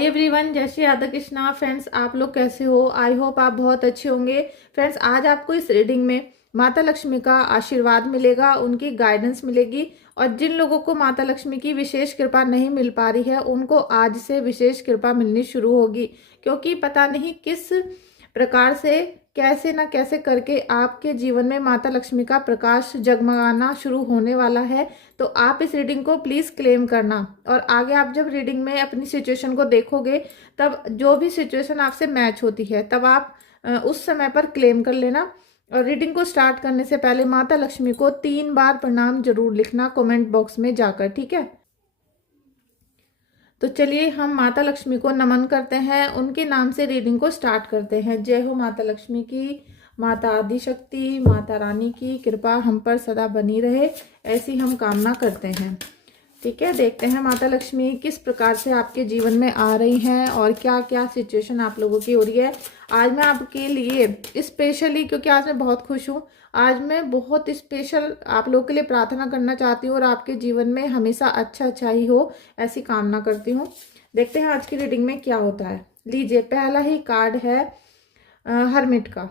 Hi everyone, जय Shri Radha Krishna. Friends, आप लोग कैसे हो? आई होप आप बहुत अच्छे होंगे। फ्रेंड्स, आज आपको इस रीडिंग में माता लक्ष्मी का आशीर्वाद मिलेगा, उनकी गाइडेंस मिलेगी। और जिन लोगों को माता लक्ष्मी की विशेष कृपा नहीं मिल पा रही है, उनको आज से विशेष कृपा मिलनी शुरू होगी। क्योंकि पता नहीं किस प्रकार से, कैसे ना कैसे करके आपके जीवन में माता लक्ष्मी का प्रकाश जगमगाना शुरू होने वाला है। तो आप इस रीडिंग को प्लीज़ क्लेम करना। और आगे आप जब रीडिंग में अपनी सिचुएशन को देखोगे, तब जो भी सिचुएशन आपसे मैच होती है, तब आप उस समय पर क्लेम कर लेना। और रीडिंग को स्टार्ट करने से पहले माता लक्ष्मी को 3 बार प्रणाम जरूर लिखना कमेंट बॉक्स में जाकर, ठीक है? तो चलिए हम माता लक्ष्मी को नमन करते हैं, उनके नाम से रीडिंग को स्टार्ट करते हैं। जय हो माता लक्ष्मी की, माता आदि शक्ति, माता रानी की कृपा हम पर सदा बनी रहे, ऐसी हम कामना करते हैं। ठीक है, देखते हैं माता लक्ष्मी किस प्रकार से आपके जीवन में आ रही हैं और क्या क्या सिचुएशन आप लोगों की हो रही है। आज मैं आपके लिए स्पेशली, क्योंकि आज मैं बहुत खुश हूँ, आज मैं बहुत स्पेशल आप लोगों के लिए प्रार्थना करना चाहती हूँ और आपके जीवन में हमेशा अच्छा अच्छा ही हो, ऐसी कामना करती हूँ। देखते हैं आज की रीडिंग में क्या होता है। लीजिए, पहला ही कार्ड है हरमिट का।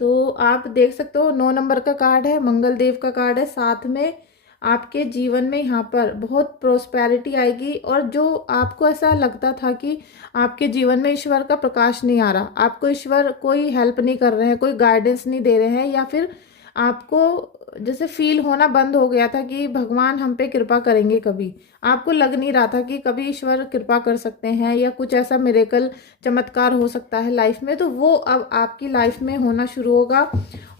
तो आप देख सकते हो 9 नंबर का कार्ड है, मंगल देव का कार्ड है। साथ में आपके जीवन में यहाँ पर बहुत प्रोस्पेरिटी आएगी। और जो आपको ऐसा लगता था कि आपके जीवन में ईश्वर का प्रकाश नहीं आ रहा, आपको ईश्वर कोई हेल्प नहीं कर रहे हैं, कोई गाइडेंस नहीं दे रहे हैं, या फिर आपको जैसे फील होना बंद हो गया था कि भगवान हम पे कृपा करेंगे, कभी आपको लग नहीं रहा था कि कभी ईश्वर कृपा कर सकते हैं या कुछ ऐसा मिरेकल चमत्कार हो सकता है लाइफ में, तो वो अब आपकी लाइफ में होना शुरू होगा।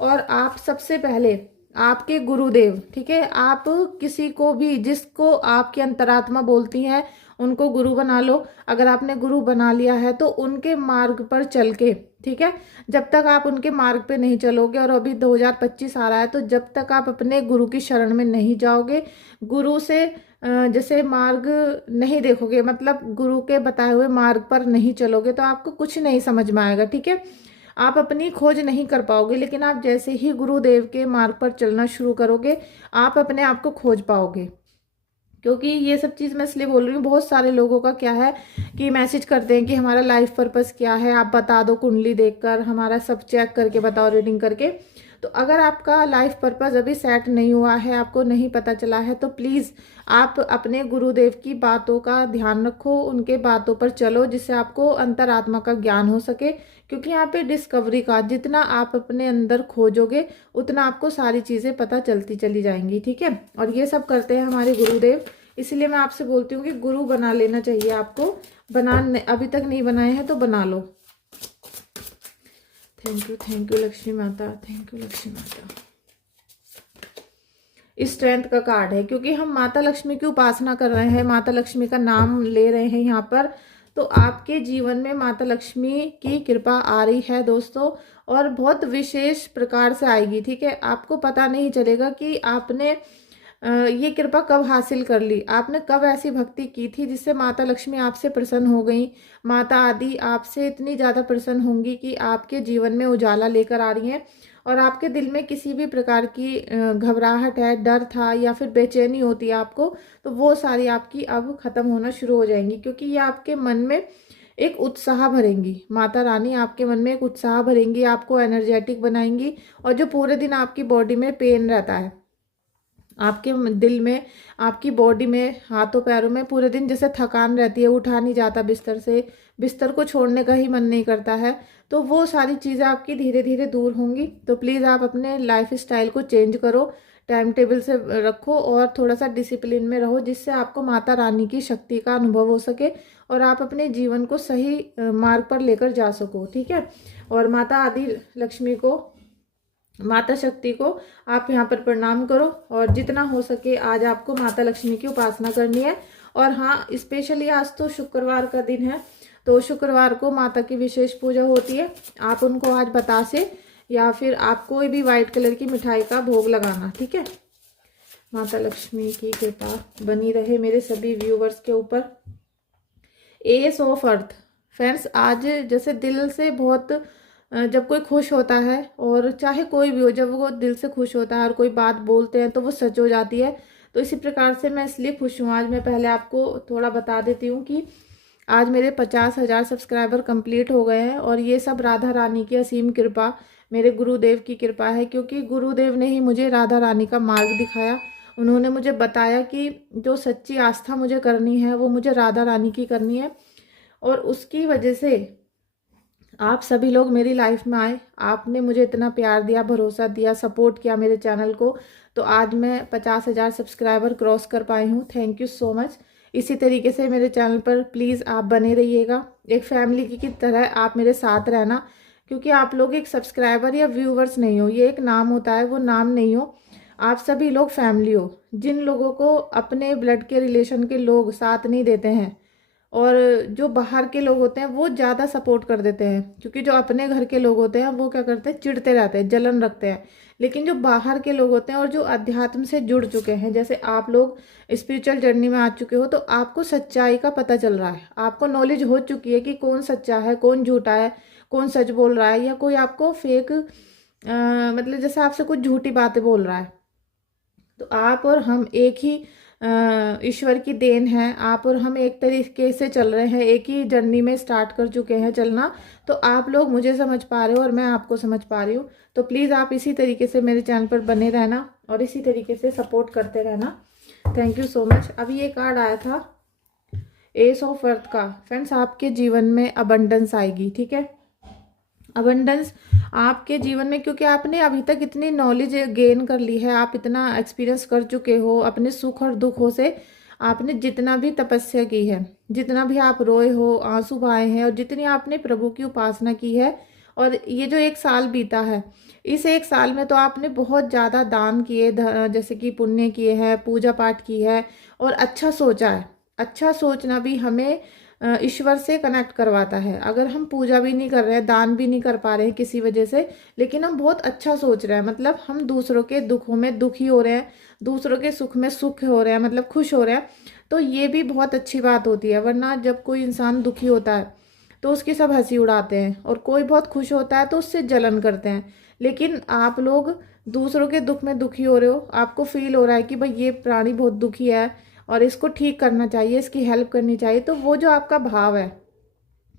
और आप सबसे पहले आपके गुरुदेव, ठीक है, आप किसी को भी जिसको आपकी अंतरात्मा बोलती हैं, उनको गुरु बना लो। अगर आपने गुरु बना लिया है तो उनके मार्ग पर चल के, ठीक है, जब तक आप उनके मार्ग पे नहीं चलोगे, और अभी 2025 आ रहा है, तो जब तक आप अपने गुरु की शरण में नहीं जाओगे, गुरु से जैसे मार्ग नहीं देखोगे, मतलब गुरु के बताए हुए मार्ग पर नहीं चलोगे, तो आपको कुछ नहीं समझ में आएगा। ठीक है, आप अपनी खोज नहीं कर पाओगे। लेकिन आप जैसे ही गुरुदेव के मार्ग पर चलना शुरू करोगे, आप अपने आप को खोज पाओगे। क्योंकि ये सब चीज़ मैं इसलिए बोल रही हूँ, बहुत सारे लोगों का क्या है कि मैसेज करते हैं कि हमारा लाइफ पर्पस क्या है, आप बता दो, कुंडली देखकर हमारा सब चेक करके बताओ, रीडिंग करके। तो अगर आपका लाइफ पर्पस अभी सेट नहीं हुआ है, आपको नहीं पता चला है, तो प्लीज़ आप अपने गुरुदेव की बातों का ध्यान रखो, उनके बातों पर चलो, जिससे आपको अंतरात्मा का ज्ञान हो सके। क्योंकि यहाँ पे डिस्कवरी का, जितना आप अपने अंदर खोजोगे, उतना आपको सारी चीज़ें पता चलती चली जाएंगी। ठीक है, और ये सब करते हैं हमारे गुरुदेव। इसलिए मैं आपसे बोलती हूँ कि गुरु बना लेना चाहिए आपको। अभी तक नहीं बनाए हैं तो बना लो। थैंक यू लक्ष्मी माता, थैंक यू लक्ष्मी माता। स्ट्रेंथ का कार्ड है, क्योंकि हम माता लक्ष्मी की उपासना कर रहे हैं, माता लक्ष्मी का नाम ले रहे हैं यहाँ पर, तो आपके जीवन में माता लक्ष्मी की कृपा आ रही है दोस्तों, और बहुत विशेष प्रकार से आएगी। ठीक है, आपको पता नहीं चलेगा कि आपने ये कृपा कब हासिल कर ली, आपने कब ऐसी भक्ति की थी जिससे माता लक्ष्मी आपसे प्रसन्न हो गई। माता आदि आपसे इतनी ज़्यादा प्रसन्न होंगी कि आपके जीवन में उजाला लेकर आ रही हैं, और आपके दिल में किसी भी प्रकार की घबराहट है, डर था, या फिर बेचैनी होती है आपको, तो वो सारी आपकी अब खत्म होना शुरू हो जाएंगी। क्योंकि ये आपके मन में एक उत्साह भरेंगी, माता रानी आपके मन में एक उत्साह भरेंगी, आपको एनर्जेटिक बनाएंगी। और जो पूरे दिन आपकी बॉडी में पेन रहता है, आपके दिल में, आपकी बॉडी में, हाथों पैरों में पूरे दिन जैसे थकान रहती है, उठा नहीं जाता बिस्तर से, बिस्तर को छोड़ने का ही मन नहीं करता है, तो वो सारी चीज़ें आपकी धीरे धीरे दूर होंगी। तो प्लीज़ आप अपने लाइफ स्टाइल को चेंज करो, टाइम टेबल से रखो, और थोड़ा सा डिसिप्लिन में रहो, जिससे आपको माता रानी की शक्ति का अनुभव हो सके और आप अपने जीवन को सही मार्ग पर लेकर जा सको। ठीक है, और माता आदि लक्ष्मी को, माता शक्ति को आप यहाँ पर प्रणाम करो, और जितना हो सके आज आपको माता लक्ष्मी की उपासना करनी है। और हाँ, स्पेशली आज तो शुक्रवार का दिन है, तो शुक्रवार को माता की विशेष पूजा होती है। आप उनको आज बतासे या फिर आप कोई भी वाइट कलर की मिठाई का भोग लगाना। ठीक है, माता लक्ष्मी की कृपा बनी रहे मेरे सभी व्यूवर्स के ऊपर। S of earth. फ्रेंड्स, आज जैसे दिल से बहुत, जब कोई खुश होता है, और चाहे कोई भी हो, जब वो दिल से खुश होता है और कोई बात बोलते हैं तो वो सच हो जाती है। तो इसी प्रकार से मैं इसलिए खुश हूँ आज। मैं पहले आपको थोड़ा बता देती हूँ कि आज मेरे 50,000 सब्सक्राइबर कंप्लीट हो गए हैं और ये सब राधा रानी की असीम कृपा, मेरे गुरुदेव की कृपा है, क्योंकि गुरुदेव ने ही मुझे राधा रानी का मार्ग दिखाया। उन्होंने मुझे बताया कि जो सच्ची आस्था मुझे करनी है वो मुझे राधा रानी की करनी है, और उसकी वजह से आप सभी लोग मेरी लाइफ में आए। आपने मुझे इतना प्यार दिया, भरोसा दिया, सपोर्ट किया मेरे चैनल को, तो आज मैं 50,000 सब्सक्राइबर क्रॉस कर पाई हूँ। Thank you so much. इसी तरीके से मेरे चैनल पर प्लीज़ आप बने रहिएगा, एक फैमिली की तरह आप मेरे साथ रहना, क्योंकि आप लोग एक सब्सक्राइबर या व्यूवर्स नहीं हो, ये एक नाम होता है, वो नाम नहीं हो। आप सभी लोग फैमिली हो। जिन लोगों को अपने ब्लड के रिलेशन के लोग साथ नहीं देते हैं और जो बाहर के लोग होते हैं वो ज़्यादा सपोर्ट कर देते हैं, क्योंकि जो अपने घर के लोग होते हैं वो क्या करते हैं, चिढ़ते रहते हैं, जलन रखते हैं। लेकिन जो बाहर के लोग होते हैं और जो अध्यात्म से जुड़ चुके हैं, जैसे आप लोग स्पिरिचुअल जर्नी में आ चुके हो, तो आपको सच्चाई का पता चल रहा है, आपको नॉलेज हो चुकी है कि कौन सच्चा है, कौन झूठा है, कौन सच बोल रहा है, या कोई आपको फेक मतलब जैसे आपसे कुछ झूठी बातें बोल रहा है। तो आप और हम एक ही ईश्वर की देन है। आप और हम एक तरीके से चल रहे हैं, एक ही जर्नी में स्टार्ट कर चुके हैं चलना। तो आप लोग मुझे समझ पा रहे हो और मैं आपको समझ पा रही हूँ। तो प्लीज़ आप इसी तरीके से मेरे चैनल पर बने रहना और इसी तरीके से सपोर्ट करते रहना। Thank you so much. अभी ये कार्ड आया था एस ऑफ अर्थ का। फ्रेंड्स, आपके जीवन में अबंडेंस आएगी, ठीक है। अबंडेंस आपके जीवन में, क्योंकि आपने अभी तक इतनी नॉलेज गेन कर ली है, आप इतना एक्सपीरियंस कर चुके हो अपने सुख और दुखों से। आपने जितना भी तपस्या की है, जितना भी आप रोए हो, आंसू बहाए हैं, और जितनी आपने प्रभु की उपासना की है, और ये जो एक साल बीता है, इस एक साल में तो आपने बहुत ज़्यादा दान किए, जैसे कि पुण्य किए हैं, पूजा पाठ की है, और अच्छा सोचा है। अच्छा सोचना भी हमें ईश्वर से कनेक्ट करवाता है। अगर हम पूजा भी नहीं कर रहे हैं, दान भी नहीं कर पा रहे हैं किसी वजह से, लेकिन हम बहुत अच्छा सोच रहे हैं, मतलब हम दूसरों के दुखों में दुखी हो रहे हैं, दूसरों के सुख में सुख हो रहे हैं, मतलब खुश हो रहे हैं, तो ये भी बहुत अच्छी बात होती है। वरना जब कोई इंसान दुखी होता है तो उसकी सब हंसी उड़ाते हैं, और कोई बहुत खुश होता है तो उससे जलन करते हैं। लेकिन आप लोग दूसरों के दुख में दुखी हो रहे हो, आपको फील हो रहा है कि भाई ये प्राणी बहुत दुखी है और इसको ठीक करना चाहिए, इसकी हेल्प करनी चाहिए, तो वो जो आपका भाव है,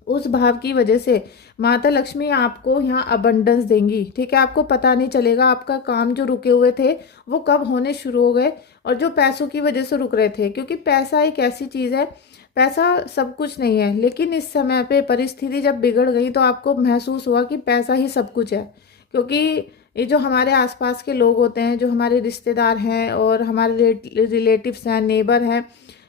उस भाव की वजह से माता लक्ष्मी आपको यहाँ अबंडेंस देंगी, ठीक है। आपको पता नहीं चलेगा, आपका काम जो रुके हुए थे वो कब होने शुरू हो गए, और जो पैसों की वजह से रुक रहे थे, क्योंकि पैसा एक ऐसी चीज़ है, पैसा सब कुछ नहीं है, लेकिन इस समय पे परिस्थिति जब बिगड़ गई तो आपको महसूस हुआ कि पैसा ही सब कुछ है। क्योंकि ये जो हमारे आसपास के लोग होते हैं, जो हमारे रिश्तेदार हैं और हमारे रिलेटिव्स हैं, नेबर हैं,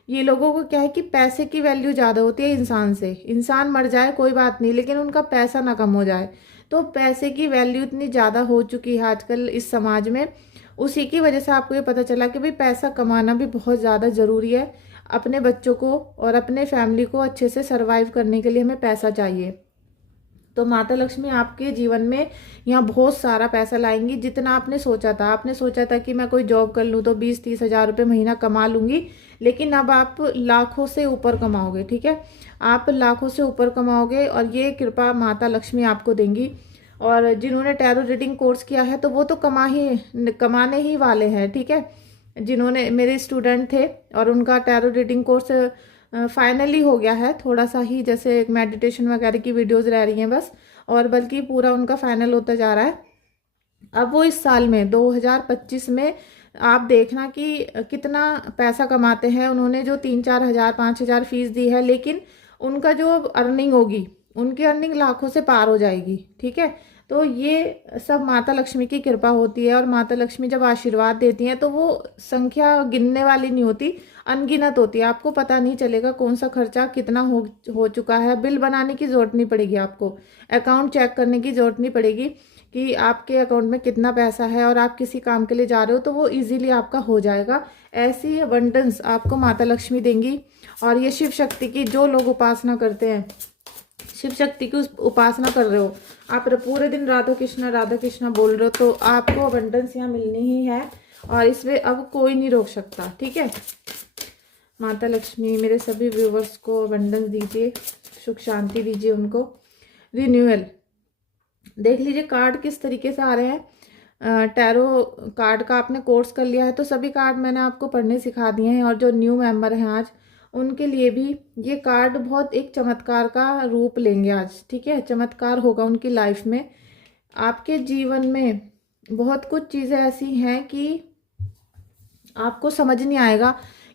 ये लोगों को क्या है कि पैसे की वैल्यू ज़्यादा होती है इंसान से। इंसान मर जाए कोई बात नहीं, लेकिन उनका पैसा ना कम हो जाए। तो पैसे की वैल्यू इतनी ज़्यादा हो चुकी है आजकल इस समाज में, उसी की वजह से आपको ये पता चला कि भाई पैसा कमाना भी बहुत ज़्यादा ज़रूरी है। अपने बच्चों को और अपने फैमिली को अच्छे से सर्वाइव करने के लिए हमें पैसा चाहिए। तो माता लक्ष्मी आपके जीवन में यहाँ बहुत सारा पैसा लाएंगी, जितना आपने सोचा था। आपने सोचा था कि मैं कोई जॉब कर लूँ तो 20-30 हज़ार रुपये महीना कमा लूँगी, लेकिन अब आप लाखों से ऊपर कमाओगे, ठीक है। आप लाखों से ऊपर कमाओगे और ये कृपा माता लक्ष्मी आपको देंगी। और जिन्होंने टैरो रीडिंग कोर्स किया है तो वो तो कमाने ही वाले हैं, ठीक है। जिन्होंने, मेरे स्टूडेंट थे और उनका टैरो रीडिंग कोर्स फाइनली हो गया है, थोड़ा सा ही जैसे मेडिटेशन वगैरह की वीडियोस रह रही हैं बस, और बल्कि पूरा उनका फाइनल होता जा रहा है। अब वो इस साल में 2025 में आप देखना कि कितना पैसा कमाते हैं। उन्होंने जो 3-4 हज़ार 5 हज़ार फीस दी है, लेकिन उनका जो अर्निंग होगी, उनकी अर्निंग लाखों से पार हो जाएगी, ठीक है। तो ये सब माता लक्ष्मी की कृपा होती है, और माता लक्ष्मी जब आशीर्वाद देती हैं तो वो संख्या गिनने वाली नहीं होती, अनगिनत होती है। आपको पता नहीं चलेगा कौन सा खर्चा कितना हो चुका है। बिल बनाने की ज़रूरत नहीं पड़ेगी आपको, अकाउंट चेक करने की ज़रूरत नहीं पड़ेगी कि आपके अकाउंट में कितना पैसा है, और आप किसी काम के लिए जा रहे हो तो वो इजीली आपका हो जाएगा। ऐसी अबंडेंस आपको माता लक्ष्मी देंगी। और ये शिव शक्ति की जो लोग उपासना करते हैं, शिव शक्ति की उपासना कर रहे हो, आप पूरे दिन राधा कृष्णा बोल रहे हो, तो आपको अबंडेंस यहाँ मिलनी ही है, और इसमें अब कोई नहीं रोक सकता, ठीक है। माता लक्ष्मी मेरे सभी व्यूवर्स को अबंडेंस दीजिए, सुख शांति दीजिए उनको। रिन्यूअल देख लीजिए कार्ड किस तरीके से आ रहे हैं। टैरो कार्ड का आपने कोर्स कर लिया है तो सभी कार्ड मैंने आपको पढ़ने सिखा दिए हैं, और जो न्यू मेंबर हैं आज उनके लिए भी ये कार्ड बहुत एक चमत्कार का रूप लेंगे आज, ठीक है। चमत्कार होगा उनकी लाइफ में। आपके जीवन में बहुत कुछ चीज़ें ऐसी हैं कि आपको समझ नहीं आएगा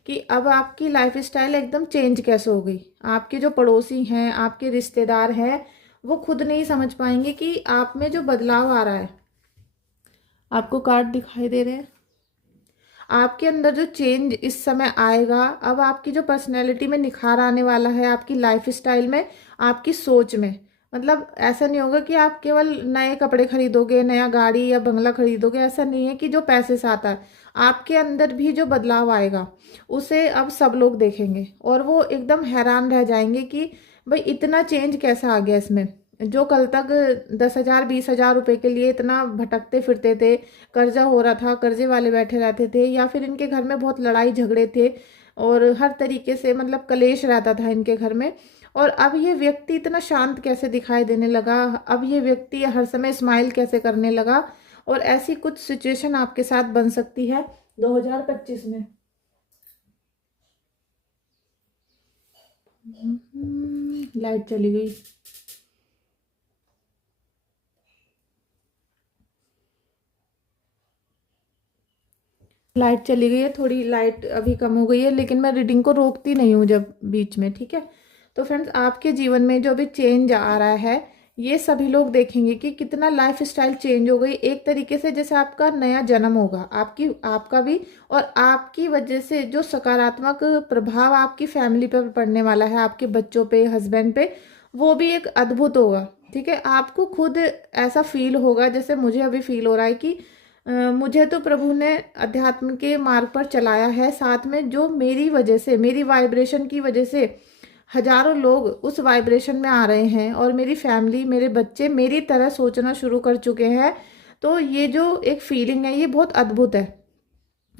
कि अब आपकी लाइफ स्टाइल एकदम चेंज कैसे हो गई। आपके जो पड़ोसी हैं, आपके रिश्तेदार हैं, वो खुद नहीं समझ पाएंगे कि आप में जो बदलाव आ रहा है। आपको कार्ड दिखाई दे रहे हैं, आपके अंदर जो चेंज इस समय आएगा। अब आपकी जो पर्सनैलिटी में निखार आने वाला है, आपकी लाइफ स्टाइल में, आपकी सोच में। मतलब ऐसा नहीं होगा कि आप केवल नए कपड़े खरीदोगे, नया गाड़ी या बंगला खरीदोगे। ऐसा नहीं है कि जो पैसे से आता है, आपके अंदर भी जो बदलाव आएगा उसे अब सब लोग देखेंगे और वो एकदम हैरान रह जाएंगे कि भाई इतना चेंज कैसा आ गया इसमें। जो कल तक 10,000 20,000 रुपए के लिए इतना भटकते फिरते थे, कर्जा हो रहा था, कर्जे वाले बैठे रहते थे, या फिर इनके घर में बहुत लड़ाई झगड़े थे और हर तरीके से मतलब कलेश रहता था इनके घर में, और अब ये व्यक्ति इतना शांत कैसे दिखाई देने लगा। अब ये व्यक्ति हर समय स्माइल कैसे करने लगा। और ऐसी कुछ सिचुएशन आपके साथ बन सकती है 2025 में। लाइट चली गई। लाइट चली गई है, थोड़ी लाइट अभी कम हो गई है, लेकिन मैं रीडिंग को रोकती नहीं हूँ जब बीच में, ठीक है। तो फ्रेंड्स, आपके जीवन में जो भी चेंज आ रहा है, ये सभी लोग देखेंगे कि कितना लाइफ स्टाइल चेंज हो गई। एक तरीके से जैसे आपका नया जन्म होगा, आपका भी, और आपकी वजह से जो सकारात्मक प्रभाव आपकी फैमिली पर पड़ने वाला है, आपके बच्चों पे, हस्बैंड पे, वो भी एक अद्भुत होगा, ठीक है। आपको खुद ऐसा फील होगा जैसे मुझे अभी फील हो रहा है कि मुझे तो प्रभु ने अध्यात्म के मार्ग पर चलाया है, साथ में जो मेरी वजह से, मेरी वाइब्रेशन की वजह से हजारों लोग उस वाइब्रेशन में आ रहे हैं और मेरी फैमिली, मेरे बच्चे मेरी तरह सोचना शुरू कर चुके हैं। तो ये जो एक फीलिंग है, ये बहुत अद्भुत है,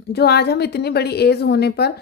जो आज हम इतनी बड़ी एज होने पर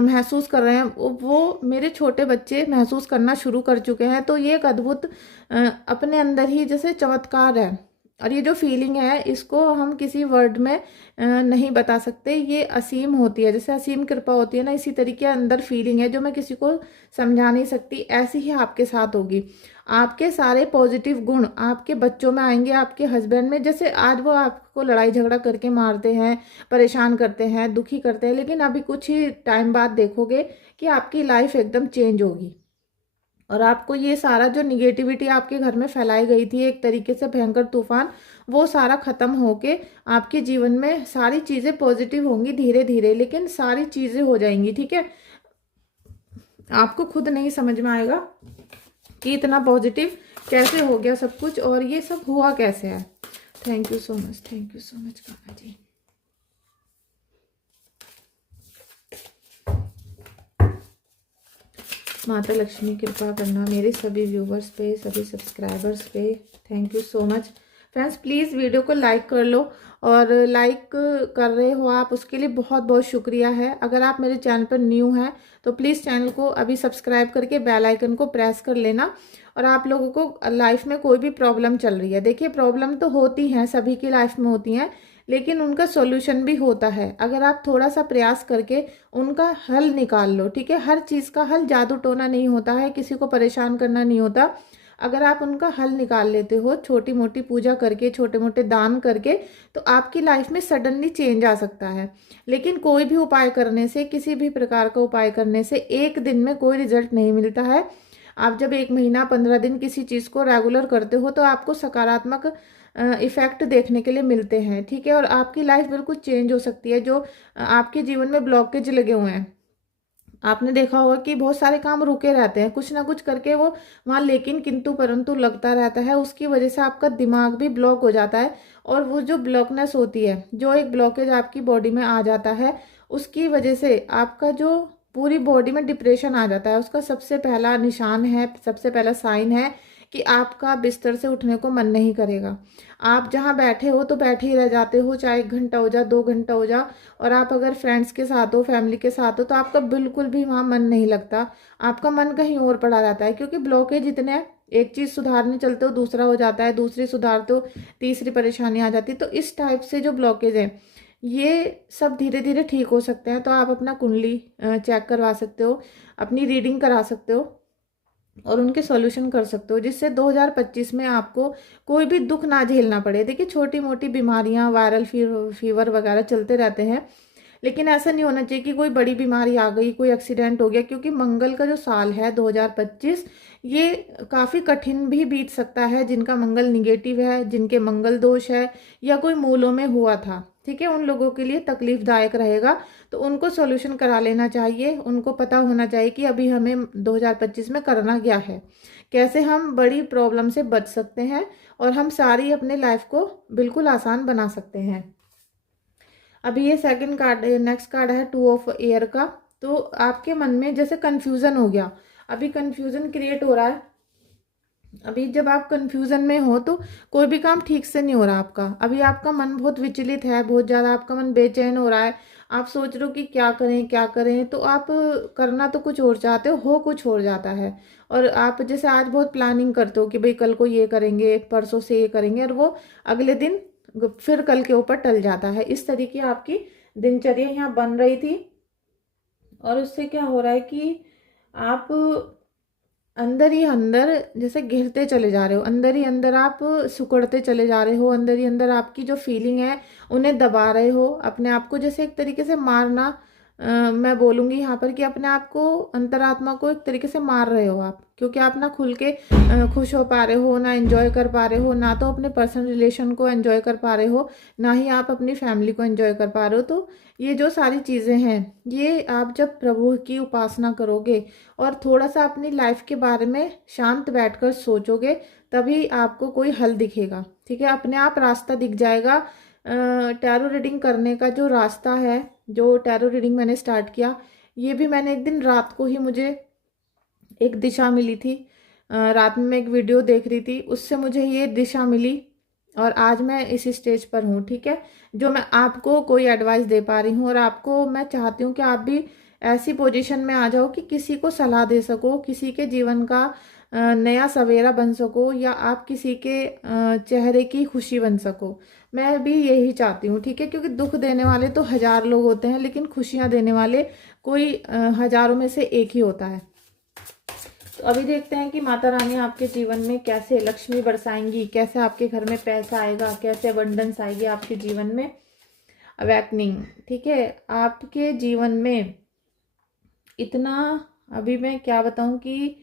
महसूस कर रहे हैं, वो मेरे छोटे बच्चे महसूस करना शुरू कर चुके हैं। तो ये एक अद्भुत अपने अंदर ही जैसे चमत्कार है। और ये जो फीलिंग है, इसको हम किसी वर्ड में नहीं बता सकते। ये असीम होती है, जैसे असीम कृपा होती है ना, इसी तरीके अंदर फीलिंग है जो मैं किसी को समझा नहीं सकती। ऐसी ही आपके साथ होगी। आपके सारे पॉजिटिव गुण आपके बच्चों में आएंगे, आपके हस्बैंड में। जैसे आज वो आपको लड़ाई झगड़ा करके मारते हैं, परेशान करते हैं, दुखी करते हैं, लेकिन अभी कुछ ही टाइम बाद देखोगे कि आपकी लाइफ एकदम चेंज होगी और आपको ये सारा जो निगेटिविटी आपके घर में फैलाई गई थी, एक तरीके से भयंकर तूफान, वो सारा खत्म होके आपके जीवन में सारी चीज़ें पॉजिटिव होंगी धीरे धीरे, लेकिन सारी चीज़ें हो जाएंगी, ठीक है। आपको खुद नहीं समझ में आएगा कि इतना पॉजिटिव कैसे हो गया सब कुछ और ये सब हुआ कैसे है। Thank you so much, thank you so much Kanha ji. माता लक्ष्मी कृपा करना मेरे सभी व्यूवर्स पे, सभी सब्सक्राइबर्स पे। Thank you so much friends. Please video को लाइक कर लो, और लाइक कर रहे हो आप, उसके लिए बहुत बहुत शुक्रिया है। अगर आप मेरे चैनल पर न्यू हैं तो प्लीज़ चैनल को अभी सब्सक्राइब करके बेल आइकन को प्रेस कर लेना। और आप लोगों को लाइफ में कोई भी प्रॉब्लम चल रही है, देखिए प्रॉब्लम तो होती हैं, सभी की लाइफ में होती हैं, लेकिन उनका सॉल्यूशन भी होता है अगर आप थोड़ा सा प्रयास करके उनका हल निकाल लो, ठीक है। हर चीज़ का हल जादू टोना नहीं होता है, किसी को परेशान करना नहीं होता। अगर आप उनका हल निकाल लेते हो छोटी मोटी पूजा करके, छोटे मोटे दान करके, तो आपकी लाइफ में सडनली चेंज आ सकता है। लेकिन कोई भी उपाय करने से, किसी भी प्रकार का उपाय करने से एक दिन में कोई रिजल्ट नहीं मिलता है। आप जब 1 महीना 15 दिन किसी चीज़ को रेगुलर करते हो तो आपको सकारात्मक इफेक्ट देखने के लिए मिलते हैं, ठीक है। और आपकी लाइफ बिल्कुल चेंज हो सकती है। जो आपके जीवन में ब्लॉकेज लगे हुए हैं, आपने देखा होगा कि बहुत सारे काम रुके रहते हैं, कुछ ना कुछ करके वो वहाँ लेकिन किंतु परंतु लगता रहता है। उसकी वजह से आपका दिमाग भी ब्लॉक हो जाता है, और वो जो ब्लॉकनेस होती है, जो एक ब्लॉकेज आपकी बॉडी में आ जाता है, उसकी वजह से आपका जो पूरी बॉडी में डिप्रेशन आ जाता है। उसका सबसे पहला निशान है, सबसे पहला साइन है कि आपका बिस्तर से उठने को मन नहीं करेगा। आप जहाँ बैठे हो तो बैठे ही रह जाते हो, चाहे 1 घंटा हो जा, 2 घंटा हो जा। और आप अगर फ्रेंड्स के साथ हो, फैमिली के साथ हो, तो आपका बिल्कुल भी वहाँ मन नहीं लगता, आपका मन कहीं और पड़ा रहता है, क्योंकि ब्लॉकेज इतने हैं। एक चीज़ सुधारने चलते हो दूसरा हो जाता है, दूसरी सुधारते हो तीसरी परेशानी आ जाती है। तो इस टाइप से जो ब्लॉकेज है, ये सब धीरे धीरे ठीक हो सकते हैं। तो आप अपना कुंडली चेक करवा सकते हो, अपनी रीडिंग करा सकते हो और उनके सॉल्यूशन कर सकते हो, जिससे 2025 में आपको कोई भी दुख ना झेलना पड़े। देखिए छोटी मोटी बीमारियां, वायरल फीवर वगैरह चलते रहते हैं, लेकिन ऐसा नहीं होना चाहिए कि कोई बड़ी बीमारी आ गई, कोई एक्सीडेंट हो गया, क्योंकि मंगल का जो साल है 2025 ये काफ़ी कठिन भी बीत सकता है। जिनका मंगल निगेटिव है, जिनके मंगल दोष है या कोई मूलों में हुआ था, ठीक है, उन लोगों के लिए तकलीफदायक रहेगा। तो उनको सॉल्यूशन करा लेना चाहिए। उनको पता होना चाहिए कि अभी हमें 2025 में करना क्या है, कैसे हम बड़ी प्रॉब्लम से बच सकते हैं और हम सारी अपने लाइफ को बिल्कुल आसान बना सकते हैं। अभी ये सेकंड कार्ड, नेक्स्ट कार्ड है 2 ऑफ एयर का। तो आपके मन में जैसे कंफ्यूजन हो गया, अभी कंफ्यूजन क्रिएट हो रहा है। अभी जब आप कंफ्यूजन में हो तो कोई भी काम ठीक से नहीं हो रहा आपका। अभी आपका मन बहुत विचलित है, बहुत ज़्यादा आपका मन बेचैन हो रहा है। आप सोच रहे हो कि क्या करें क्या करें, तो आप करना तो कुछ और चाहते हो कुछ और जाता है। और आप जैसे आज बहुत प्लानिंग करते हो कि भाई कल को ये करेंगे, परसों से ये करेंगे, और वो अगले दिन फिर कल के ऊपर टल जाता है। इस तरीके आपकी दिनचर्या यहाँ बन रही थी। और उससे क्या हो रहा है कि आप अंदर ही अंदर जैसे घिरते चले जा रहे हो, अंदर ही अंदर आप सिकुड़ते चले जा रहे हो, अंदर ही अंदर आपकी जो फीलिंग है उन्हें दबा रहे हो अपने आप को, जैसे एक तरीके से मारना। मैं बोलूँगी यहाँ पर कि अपने आप को, अंतरात्मा को एक तरीके से मार रहे हो आप, क्योंकि आप ना खुल के खुश हो पा रहे हो, ना एंजॉय कर पा रहे हो, ना तो अपने पर्सनल रिलेशन को एंजॉय कर पा रहे हो, ना ही आप अपनी फैमिली को एंजॉय कर पा रहे हो। तो ये जो सारी चीज़ें हैं, ये आप जब प्रभु की उपासना करोगे और थोड़ा सा अपनी लाइफ के बारे में शांत बैठकर सोचोगे, तभी आपको कोई हल दिखेगा, ठीक है, अपने आप रास्ता दिख जाएगा। टैरो रीडिंग करने का जो रास्ता है, जो टैरो रीडिंग मैंने स्टार्ट किया, ये भी मैंने एक दिन रात को ही, मुझे एक दिशा मिली थी। रात में मैं एक वीडियो देख रही थी, उससे मुझे ये दिशा मिली और आज मैं इस स्टेज पर हूँ, ठीक है, जो मैं आपको कोई एडवाइस दे पा रही हूँ। और आपको मैं चाहती हूँ कि आप भी ऐसी पोजीशन में आ जाओ कि किसी को सलाह दे सको, किसी के जीवन का नया सवेरा बन सको, या आप किसी के चेहरे की खुशी बन सको। मैं भी यही चाहती हूँ, ठीक है, क्योंकि दुख देने वाले तो हजार लोग होते हैं, लेकिन खुशियाँ देने वाले कोई हजारों में से एक ही होता है। तो अभी देखते हैं कि माता रानी आपके जीवन में कैसे लक्ष्मी बरसाएंगी, कैसे आपके घर में पैसा आएगा, कैसे अबंडेंस आएगी आपके जीवन में। अवेकनिंग, ठीक है, आपके जीवन में इतना, अभी मैं क्या बताऊं कि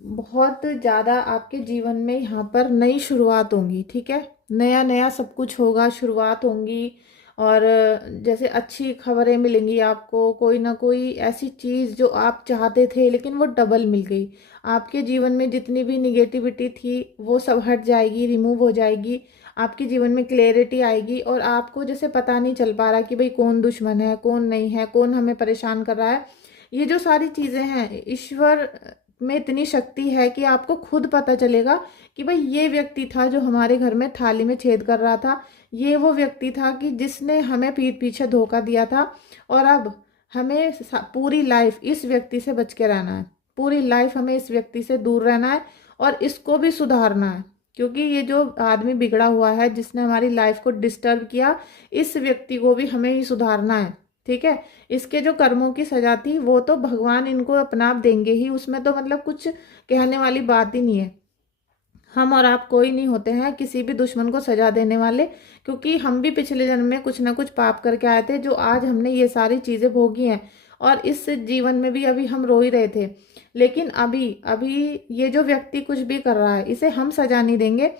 बहुत ज़्यादा आपके जीवन में यहाँ पर नई शुरुआत होंगी, ठीक है, नया नया सब कुछ होगा, शुरुआत होंगी। और जैसे अच्छी खबरें मिलेंगी आपको, कोई ना कोई ऐसी चीज़ जो आप चाहते थे लेकिन वो डबल मिल गई। आपके जीवन में जितनी भी निगेटिविटी थी वो सब हट जाएगी, रिमूव हो जाएगी। आपके जीवन में क्लैरिटी आएगी और आपको जैसे पता नहीं चल पा रहा कि भाई कौन दुश्मन है, कौन नहीं है, कौन हमें परेशान कर रहा है। ये जो सारी चीज़ें हैं, ईश्वर में इतनी शक्ति है कि आपको खुद पता चलेगा कि भाई ये व्यक्ति था जो हमारे घर में थाली में छेद कर रहा था, ये वो व्यक्ति था कि जिसने हमें पीठ पीछे धोखा दिया था। और अब हमें पूरी लाइफ इस व्यक्ति से बच के रहना है, पूरी लाइफ हमें इस व्यक्ति से दूर रहना है और इसको भी सुधारना है। क्योंकि ये जो आदमी बिगड़ा हुआ है, जिसने हमारी लाइफ को डिस्टर्ब किया, इस व्यक्ति को भी हमें ही सुधारना है, ठीक है। इसके जो कर्मों की सजा थी वो तो भगवान इनको अपना आप देंगे ही, उसमें तो मतलब कुछ कहने वाली बात ही नहीं है। हम और आप कोई नहीं होते हैं किसी भी दुश्मन को सजा देने वाले, क्योंकि हम भी पिछले जन्म में कुछ ना कुछ पाप करके आए थे, जो आज हमने ये सारी चीज़ें भोगी हैं। और इस जीवन में भी अभी हम रो ही रहे थे, लेकिन अभी अभी ये जो व्यक्ति कुछ भी कर रहा है, इसे हम सजा नहीं देंगे,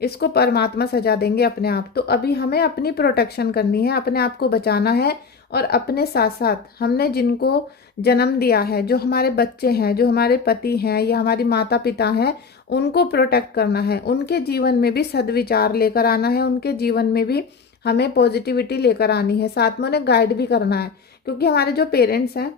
इसको परमात्मा सजा देंगे अपने आप। तो अभी हमें अपनी प्रोटेक्शन करनी है, अपने आप को बचाना है। और अपने साथ साथ हमने जिनको जन्म दिया है, जो हमारे बच्चे हैं, जो हमारे पति हैं या हमारी माता पिता हैं, उनको प्रोटेक्ट करना है। उनके जीवन में भी सद्विचार लेकर आना है, उनके जीवन में भी हमें पॉजिटिविटी लेकर आनी है, साथ में उन्हें गाइड भी करना है। क्योंकि हमारे जो पेरेंट्स हैं,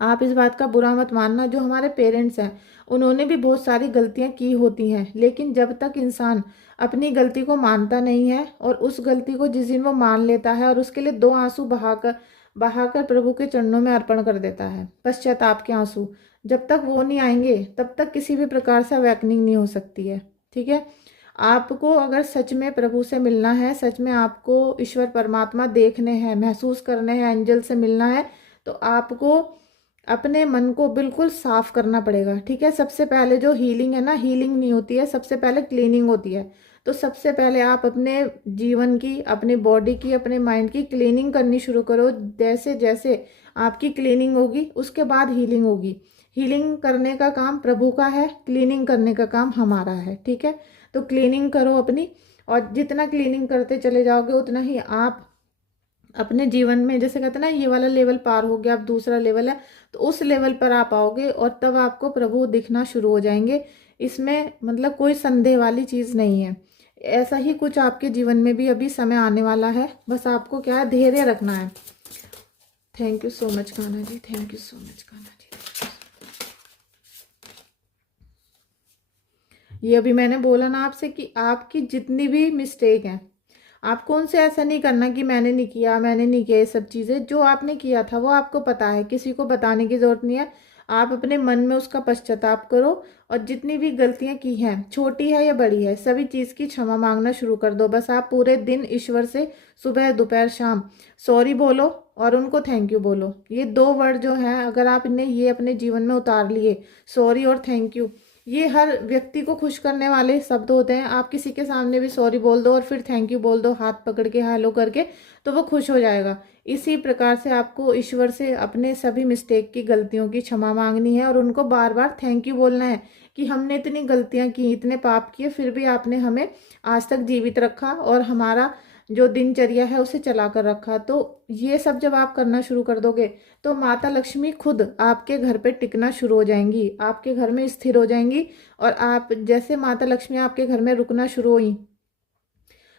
आप इस बात का बुरा मत मानना, जो हमारे पेरेंट्स हैं उन्होंने भी बहुत सारी गलतियां की होती हैं, लेकिन जब तक इंसान अपनी गलती को मानता नहीं है और उस गलती को जिस दिन वो मान लेता है और उसके लिए 2 आंसू बहाकर प्रभु के चरणों में अर्पण कर देता है, पश्चाताप के आंसू, जब तक वो नहीं आएंगे तब तक किसी भी प्रकार से अवेकनिंग नहीं हो सकती है, ठीक है। आपको अगर सच में प्रभु से मिलना है, सच में आपको ईश्वर परमात्मा देखने हैं, महसूस करने हैं, एंजल से मिलना है, तो आपको अपने मन को बिल्कुल साफ करना पड़ेगा। ठीक है, सबसे पहले जो हीलिंग है ना, हीलिंग नहीं होती है, सबसे पहले क्लीनिंग होती है। तो सबसे पहले आप अपने जीवन की, अपनी बॉडी की, अपने माइंड की क्लीनिंग करनी शुरू करो। जैसे जैसे आपकी क्लीनिंग होगी उसके बाद हीलिंग होगी। हीलिंग करने का काम प्रभु का है, क्लीनिंग करने का काम हमारा है। ठीक है, तो क्लीनिंग करो अपनी, और जितना क्लीनिंग करते चले जाओगे उतना ही आप अपने जीवन में, जैसे कहते हैं ना, ये वाला लेवल पार हो गया, अब दूसरा लेवल है, तो उस लेवल पर आप आओगे और तब आपको प्रभु दिखना शुरू हो जाएंगे। इसमें मतलब कोई संदेह वाली चीज़ नहीं है। ऐसा ही कुछ आपके जीवन में भी अभी समय आने वाला है, बस आपको क्या है, धैर्य रखना है। Thank you so much Kanha ji, thank you so much Kanha ji. ये अभी मैंने बोला ना आपसे कि आपकी जितनी भी मिस्टेक है, आपको उनसे ऐसा नहीं करना कि मैंने नहीं किया, मैंने नहीं किया। ये सब चीज़ें जो आपने किया था वो आपको पता है, किसी को बताने की ज़रूरत नहीं है। आप अपने मन में उसका पश्चाताप करो, और जितनी भी गलतियां की हैं, छोटी है या बड़ी है, सभी चीज़ की क्षमा मांगना शुरू कर दो। बस आप पूरे दिन ईश्वर से सुबह दोपहर शाम सॉरी बोलो और उनको थैंक यू बोलो। ये दो वर्ड जो हैं, अगर आप इन्हें ये अपने जीवन में उतार लिए, सॉरी और थैंक यू, ये हर व्यक्ति को खुश करने वाले शब्द होते हैं। आप किसी के सामने भी सॉरी बोल दो और फिर थैंक यू बोल दो, हाथ पकड़ के, हेलो करके, तो वो खुश हो जाएगा। इसी प्रकार से आपको ईश्वर से अपने सभी मिस्टेक की, गलतियों की क्षमा मांगनी है, और उनको बार बार थैंक यू बोलना है कि हमने इतनी गलतियां की, इतने पाप किए, फिर भी आपने हमें आज तक जीवित रखा और हमारा जो दिनचर्या है उसे चला कर रखा। तो ये सब जब आप करना शुरू कर दोगे तो माता लक्ष्मी खुद आपके घर पे टिकना शुरू हो जाएंगी, आपके घर में स्थिर हो जाएंगी। और आप जैसे माता लक्ष्मी आपके घर में रुकना शुरू हुई,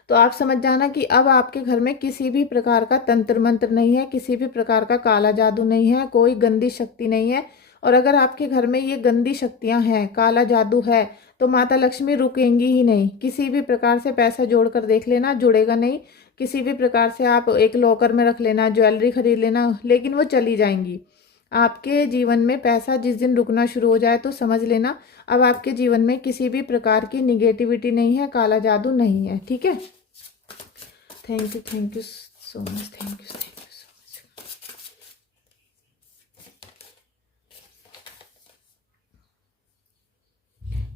तो आप समझ जाना कि अब आपके घर में किसी भी प्रकार का तंत्र मंत्र नहीं है, किसी भी प्रकार का काला जादू नहीं है, कोई गंदी शक्ति नहीं है। और अगर आपके घर में ये गंदी शक्तियां हैं, काला जादू है, तो माता लक्ष्मी रुकेंगी ही नहीं। किसी भी प्रकार से पैसा जोड़ कर देख लेना, जुड़ेगा नहीं। किसी भी प्रकार से आप एक लॉकर में रख लेना, ज्वेलरी खरीद लेना, लेकिन वो चली जाएंगी। आपके जीवन में पैसा जिस दिन रुकना शुरू हो जाए तो समझ लेना अब आपके जीवन में किसी भी प्रकार की निगेटिविटी नहीं है, काला जादू नहीं है। ठीक है, thank you so much, thank you so much.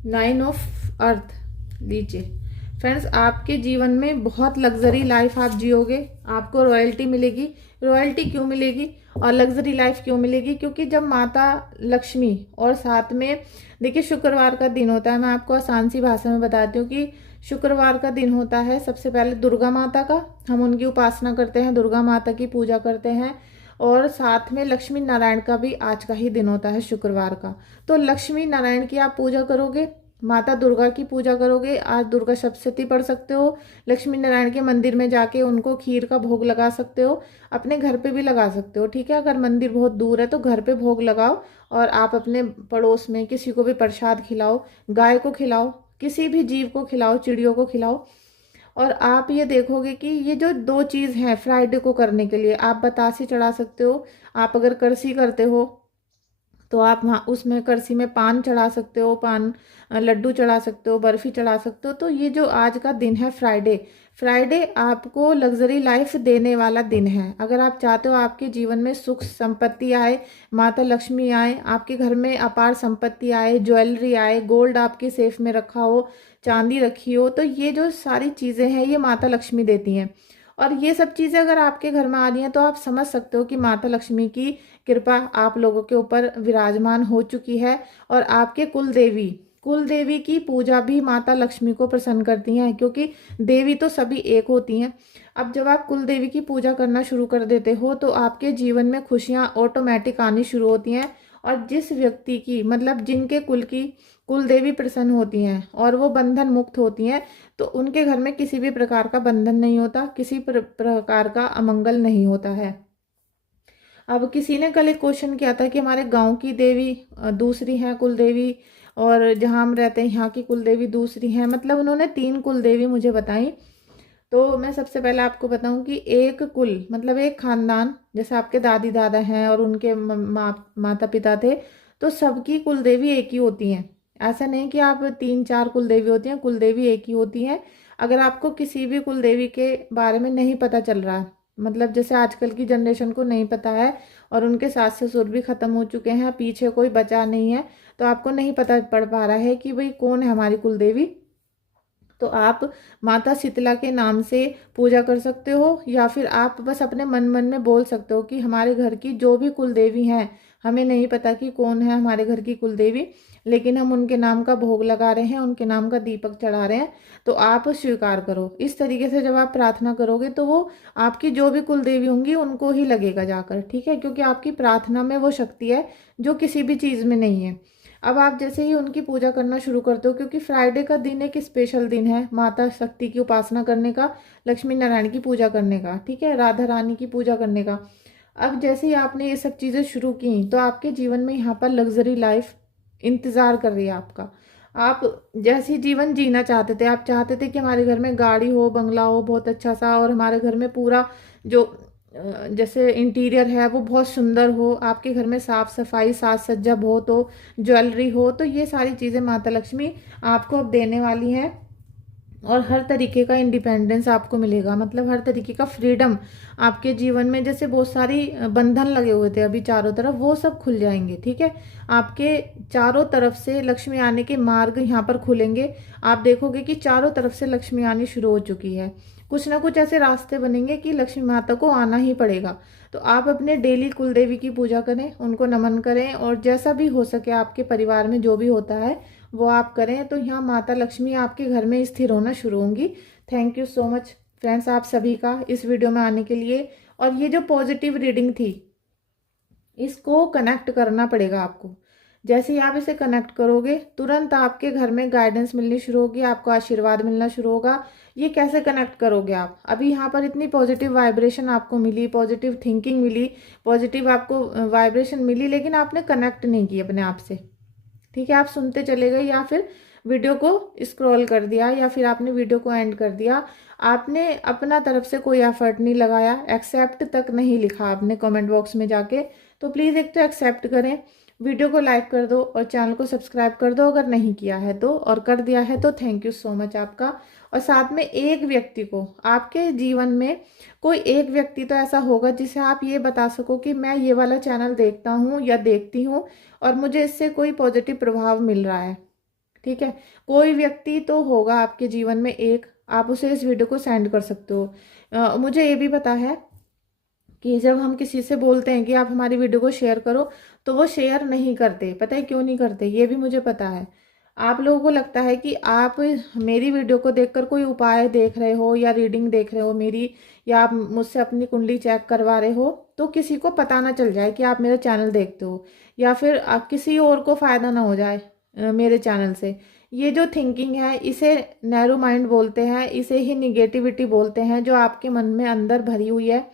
9 of earth लीजिए। फ्रेंड्स, आपके जीवन में बहुत लग्जरी लाइफ आप जियोगे, आपको रॉयल्टी मिलेगी। रॉयल्टी क्यों मिलेगी और लग्जरी लाइफ क्यों मिलेगी? क्योंकि जब माता लक्ष्मी, और साथ में देखिए शुक्रवार का दिन होता है, मैं आपको आसान सी भाषा में बताती हूँ कि शुक्रवार का दिन होता है सबसे पहले दुर्गा माता का, हम उनकी उपासना करते हैं, दुर्गा माता की पूजा करते हैं। और साथ में लक्ष्मी नारायण का भी आज का ही दिन होता है, शुक्रवार का। तो लक्ष्मी नारायण की आप पूजा करोगे, माता दुर्गा की पूजा करोगे। आज दुर्गा सप्तशती पढ़ सकते हो, लक्ष्मी नारायण के मंदिर में जाके उनको खीर का भोग लगा सकते हो, अपने घर पे भी लगा सकते हो। ठीक है, अगर मंदिर बहुत दूर है तो घर पे भोग लगाओ, और आप अपने पड़ोस में किसी को भी प्रसाद खिलाओ, गाय को खिलाओ, किसी भी जीव को खिलाओ, चिड़ियों को खिलाओ। और आप ये देखोगे कि ये जो दो चीज़ हैं फ्राइडे को करने के लिए, आप बतासे चढ़ा सकते हो। आप अगर करसी करते हो तो आप वहाँ उसमें करसी में पान चढ़ा सकते हो, पान लड्डू चढ़ा सकते हो, बर्फी चढ़ा सकते हो। तो ये जो आज का दिन है फ्राइडे, फ्राइडे आपको लग्जरी लाइफ देने वाला दिन है। अगर आप चाहते हो आपके जीवन में सुख संपत्ति आए, माता लक्ष्मी आए, आपके घर में अपार संपत्ति आए, ज्वेलरी आए, गोल्ड आपके सेफ में रखा हो, चांदी रखी हो, तो ये जो सारी चीज़ें हैं ये माता लक्ष्मी देती हैं। और ये सब चीज़ें अगर आपके घर में आ रही हैं तो आप समझ सकते हो कि माता लक्ष्मी की कृपा आप लोगों के ऊपर विराजमान हो चुकी है। और आपके कुल देवी की पूजा भी माता लक्ष्मी को प्रसन्न करती हैं, क्योंकि देवी तो सभी एक होती हैं। अब जब आप कुल देवी की पूजा करना शुरू कर देते हो तो आपके जीवन में खुशियां ऑटोमेटिक आनी शुरू होती हैं। और जिस व्यक्ति की, मतलब जिनके कुल की कुल देवी प्रसन्न होती हैं और वो बंधन मुक्त होती हैं, तो उनके घर में किसी भी प्रकार का बंधन नहीं होता, किसी प्रकार का अमंगल नहीं होता है। अब किसी ने कल एक क्वेश्चन किया था कि हमारे गांव की देवी दूसरी है कुल देवी, और जहां हम रहते हैं यहाँ की कुल देवी दूसरी है। मतलब उन्होंने 3 कुल देवी मुझे बताई। तो मैं सबसे पहले आपको बताऊं कि एक कुल मतलब एक खानदान, जैसे आपके दादी दादा हैं और उनके माता पिता थे, तो सबकी कुल देवी एक ही होती हैं। ऐसा नहीं कि आप 3-4 कुलदेवी होती हैं, कुलदेवी एक ही होती है। अगर आपको किसी भी कुलदेवी के बारे में नहीं पता चल रहा, मतलब जैसे आजकल की जनरेशन को नहीं पता है और उनके सास ससुर भी ख़त्म हो चुके हैं, पीछे कोई बचा नहीं है, तो आपको नहीं पता पड़ पा रहा है कि भाई कौन है हमारी कुलदेवी, तो आप माता शीतला के नाम से पूजा कर सकते हो, या फिर आप बस अपने मन मन में बोल सकते हो कि हमारे घर की जो भी कुलदेवी हैं, हमें नहीं पता कि कौन है हमारे घर की कुलदेवी, लेकिन हम उनके नाम का भोग लगा रहे हैं, उनके नाम का दीपक चढ़ा रहे हैं, तो आप स्वीकार करो। इस तरीके से जब आप प्रार्थना करोगे तो वो आपकी जो भी कुलदेवी होंगी उनको ही लगेगा जाकर, ठीक है, क्योंकि आपकी प्रार्थना में वो शक्ति है जो किसी भी चीज़ में नहीं है। अब आप जैसे ही उनकी पूजा करना शुरू करते हो, क्योंकि फ्राइडे का दिन एक स्पेशल दिन है माता शक्ति की उपासना करने का, लक्ष्मी नारायण की पूजा करने का, ठीक है, राधा रानी की पूजा करने का। अब जैसे ही आपने ये सब चीज़ें शुरू की तो आपके जीवन में यहाँ पर लग्जरी लाइफ इंतज़ार कर रही है आपका। आप जैसी जीवन जीना चाहते थे, आप चाहते थे कि हमारे घर में गाड़ी हो, बंगला हो बहुत अच्छा सा, और हमारे घर में पूरा जो जैसे इंटीरियर है वो बहुत सुंदर हो, आपके घर में साफ सफाई साज सज्जा बहुत हो, ज्वेलरी हो, तो ये सारी चीज़ें माता लक्ष्मी आपको अब देने वाली हैं। और हर तरीके का इंडिपेंडेंस आपको मिलेगा, मतलब हर तरीके का फ्रीडम आपके जीवन में, जैसे बहुत सारी बंधन लगे हुए थे अभी चारों तरफ, वो सब खुल जाएंगे, ठीक है। आपके चारों तरफ से लक्ष्मी आने के मार्ग यहाँ पर खुलेंगे। आप देखोगे कि चारों तरफ से लक्ष्मी आनी शुरू हो चुकी है, कुछ ना कुछ ऐसे रास्ते बनेंगे कि लक्ष्मी माता को आना ही पड़ेगा। तो आप अपने डेली कुलदेवी की पूजा करें, उनको नमन करें, और जैसा भी हो सके आपके परिवार में जो भी होता है वो आप करें, तो यहाँ माता लक्ष्मी आपके घर में स्थिर होना शुरू होंगी। Thank you so much friends आप सभी का इस वीडियो में आने के लिए। और ये जो पॉजिटिव रीडिंग थी, इसको कनेक्ट करना पड़ेगा आपको। जैसे ही आप इसे कनेक्ट करोगे तुरंत आपके घर में गाइडेंस मिलनी शुरू होगी, आपको आशीर्वाद मिलना शुरू होगा। ये कैसे कनेक्ट करोगे आप? अभी यहाँ पर इतनी पॉजिटिव वाइब्रेशन आपको मिली, पॉजिटिव थिंकिंग मिली, पॉजिटिव आपको वाइब्रेशन मिली, लेकिन आपने कनेक्ट नहीं की अपने आप से, ठीक है। आप सुनते चले गए, या फिर वीडियो को स्क्रॉल कर दिया, या फिर आपने वीडियो को एंड कर दिया। आपने अपना तरफ से कोई एफर्ट नहीं लगाया, एक्सेप्ट तक नहीं लिखा आपने कमेंट बॉक्स में जाके। तो प्लीज़ एक तो एक्सेप्ट करें, वीडियो को लाइक कर दो और चैनल को सब्सक्राइब कर दो अगर नहीं किया है तो, और कर दिया है तो थैंक यू सो मच आपका। और साथ में एक व्यक्ति को, आपके जीवन में कोई एक व्यक्ति तो ऐसा होगा जिसे आप ये बता सको कि मैं ये वाला चैनल देखता हूँ या देखती हूँ और मुझे इससे कोई पॉजिटिव प्रभाव मिल रहा है, ठीक है। कोई व्यक्ति तो होगा आपके जीवन में एक, आप उसे इस वीडियो को सेंड कर सकते हो। मुझे ये भी पता है कि जब हम किसी से बोलते हैं कि आप हमारी वीडियो को शेयर करो, तो वो शेयर नहीं करते। पता है क्यों नहीं करते? ये भी मुझे पता है। आप लोगों को लगता है कि आप मेरी वीडियो को देखकर कोई उपाय देख रहे हो या रीडिंग देख रहे हो मेरी, या आप मुझसे अपनी कुंडली चेक करवा रहे हो, तो किसी को पता ना चल जाए कि आप मेरा चैनल देखते हो, या फिर आप किसी और को फ़ायदा ना हो जाए मेरे चैनल से। ये जो थिंकिंग है इसे नैरो माइंड बोलते हैं, इसे ही निगेटिविटी बोलते हैं जो आपके मन में अंदर भरी हुई है।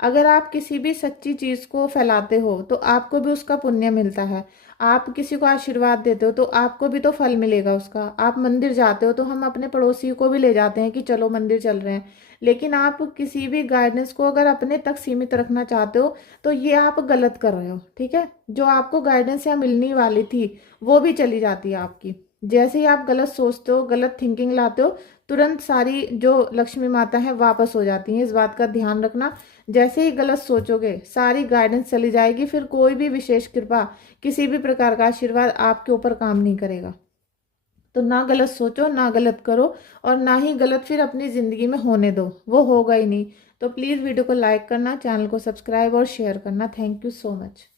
अगर आप किसी भी सच्ची चीज़ को फैलाते हो तो आपको भी उसका पुण्य मिलता है। आप किसी को आशीर्वाद देते हो तो आपको भी तो फल मिलेगा उसका। आप मंदिर जाते हो तो हम अपने पड़ोसी को भी ले जाते हैं कि चलो मंदिर चल रहे हैं, लेकिन आप किसी भी गाइडेंस को अगर अपने तक सीमित रखना चाहते हो तो ये आप गलत कर रहे हो, ठीक है। जो आपको गाइडेंस यहाँ मिलने वाली थी वो भी चली जाती है आपकी। जैसे ही आप गलत सोचते हो, गलत थिंकिंग लाते हो, तुरंत सारी जो लक्ष्मी माता है वापस हो जाती हैं। इस बात का ध्यान रखना, जैसे ही गलत सोचोगे सारी गाइडेंस चली जाएगी, फिर कोई भी विशेष कृपा, किसी भी प्रकार का आशीर्वाद आपके ऊपर काम नहीं करेगा। तो ना गलत सोचो, ना गलत करो, और ना ही गलत फिर अपनी ज़िंदगी में होने दो, वो होगा ही नहीं। तो प्लीज़ वीडियो को लाइक करना, चैनल को सब्सक्राइब और शेयर करना। Thank you so much.